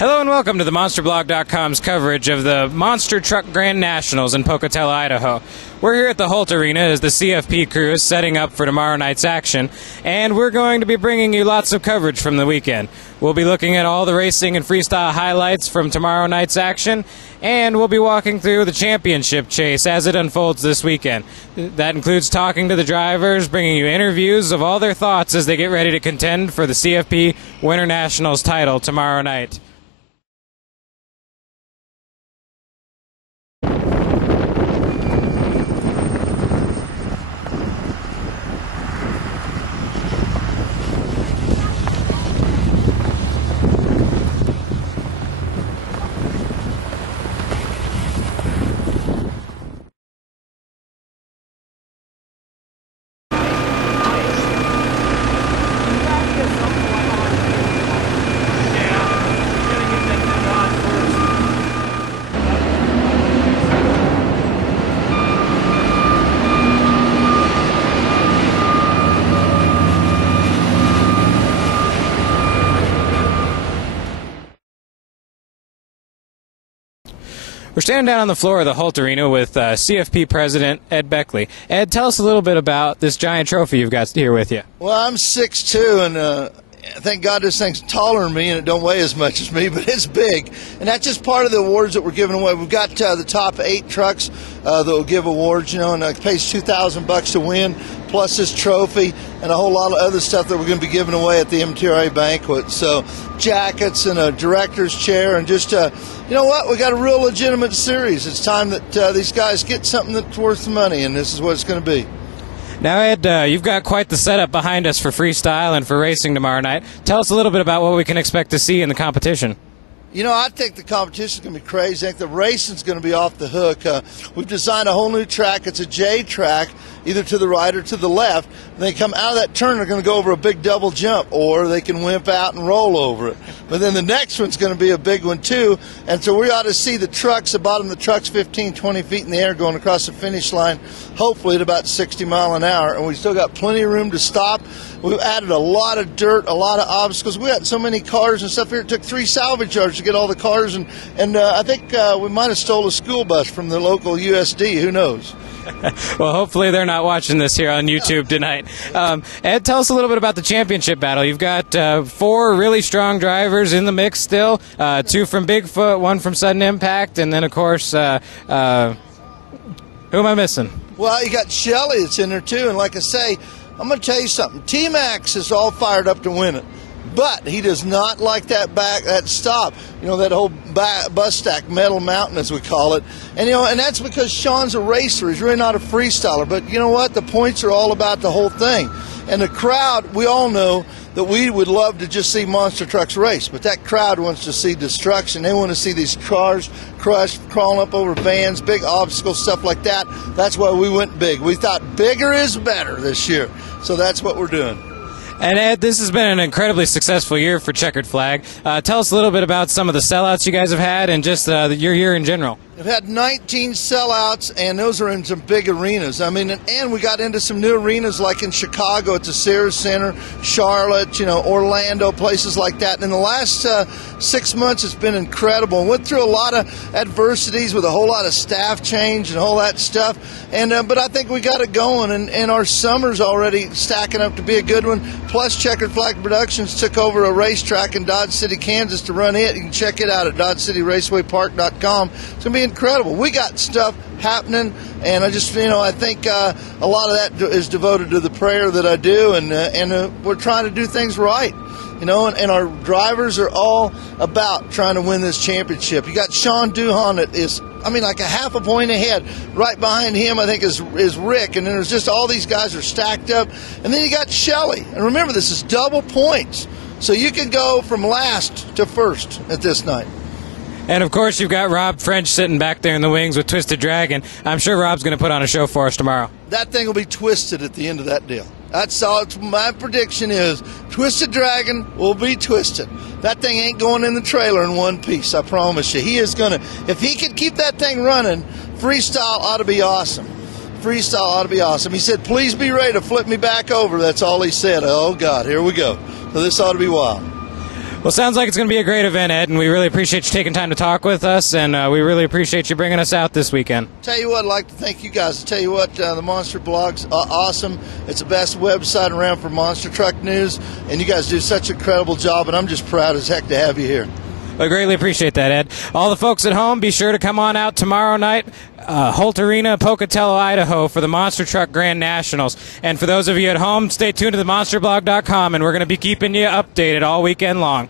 Hello and welcome to TheMonsterBlog.com's coverage of the Monster Truck Grand Nationals in Pocatello, Idaho. We're here at the Holt Arena as the CFP crew is setting up for tomorrow night's action, and we're going to be bringing you lots of coverage from the weekend. We'll be looking at all the racing and freestyle highlights from tomorrow night's action, and we'll be walking through the championship chase as it unfolds this weekend. That includes talking to the drivers, bringing you interviews of all their thoughts as they get ready to contend for the CFP Winter Nationals title tomorrow night. We're standing down on the floor of the Holt Arena with CFP President Ed Beckley. Ed, tell us a little bit about this giant trophy you've got here with you. Well, I'm 6'2", and thank God this thing's taller than me, and it don't weigh as much as me, but it's big. And that's just part of the awards that we're giving away. We've got the top 8 trucks that will give awards, and it pays $2,000 to win, plus this trophy and a whole lot of other stuff that we're going to be giving away at the MTRA banquet. So jackets and a director's chair, and just, you know what, we got a real legitimate series. It's time that these guys get something that's worth the money, and this is what it's going to be. Now, Ed, you've got quite the setup behind us for freestyle and for racing tomorrow night. Tell us a little bit about what we can expect to see in the competition. You know, I think the competition is going to be crazy. I think the racing's going to be off the hook. We've designed a whole new track. It's a J track, either to the right or to the left. When they come out of that turn, they're going to go over a big double jump, or they can wimp out and roll over it. But then the next one's going to be a big one, too. And so we ought to see the trucks, the bottom of the trucks 15, 20 feet in the air going across the finish line, hopefully at about 60 miles an hour. And we still got plenty of room to stop. We've added a lot of dirt, a lot of obstacles. We got so many cars and stuff here. It took 3 salvage yards to get all the cars, and I think we might have stole a school bus from the local USD. Who knows? Well, hopefully they're not watching this here on YouTube tonight. Ed, tell us a little bit about the championship battle. You've got 4 really strong drivers in the mix still, 2 from Bigfoot, 1 from Sudden Impact, and then, of course, who am I missing? Well, you got Shelley that's in there, too, and like I say, I'm going to tell you something. T-Maxx is all fired up to win it, but he does not like that stop. You know, that whole bus stack, metal mountain as we call it. And, you know, and that's because Sean's a racer. He's really not a freestyler. But you know what? The points are all about the whole thing. And the crowd, we all know that we would love to just see monster trucks race, but that crowd wants to see destruction. They want to see these cars crushed, crawling up over vans, big obstacles, stuff like that. That's why we went big. We thought bigger is better this year. So that's what we're doing. And Ed, this has been an incredibly successful year for Checkered Flag. Tell us a little bit about some of the sellouts you guys have had and just your year in general. We've had 19 sellouts, and those are in some big arenas. I mean, and we got into some new arenas like in Chicago at the Sears Center, Charlotte, you know, Orlando, places like that. And in the last 6 months, it's been incredible. Went through a lot of adversities with a whole lot of staff change and all that stuff. And but I think we got it going, and our summer's already stacking up to be a good one. Plus, Checkered Flag Productions took over a racetrack in Dodge City, Kansas to run it. You can check it out at DodgeCityRacewayPark.com. It's going to be incredible. We got stuff happening, and I just, you know, I think a lot of that is devoted to the prayer that I do, and we're trying to do things right, you know, and our drivers are all about trying to win this championship. You got Sean Duhan that is, I mean, like a half a point ahead. Right behind him, I think, is Rick, and then there's just all these guys are stacked up, and then you got Shelley, and remember, this is double points, so you can go from last to first at this night. And, of course, you've got Rob French sitting back there in the wings with Twisted Dragon. I'm sure Rob's going to put on a show for us tomorrow. That thing will be twisted at the end of that deal. That's all. My prediction is Twisted Dragon will be twisted. That thing ain't going in the trailer in one piece, I promise you. He is going to, if he can keep that thing running, freestyle ought to be awesome. Freestyle ought to be awesome. He said, please be ready to flip me back over. That's all he said. Oh, God, here we go. So this ought to be wild. Well, sounds like it's going to be a great event, Ed, and we really appreciate you taking time to talk with us, and we really appreciate you bringing us out this weekend. Tell you what, I'd like to thank you guys. Tell you what, the Monster Blog's awesome. It's the best website around for monster truck news, and you guys do such an incredible job, and I'm just proud as heck to have you here. I greatly appreciate that, Ed. All the folks at home, be sure to come on out tomorrow night, Holt Arena, Pocatello, Idaho, for the Monster Truck Grand Nationals. And for those of you at home, stay tuned to TheMonsterBlog.com, and we're going to be keeping you updated all weekend long.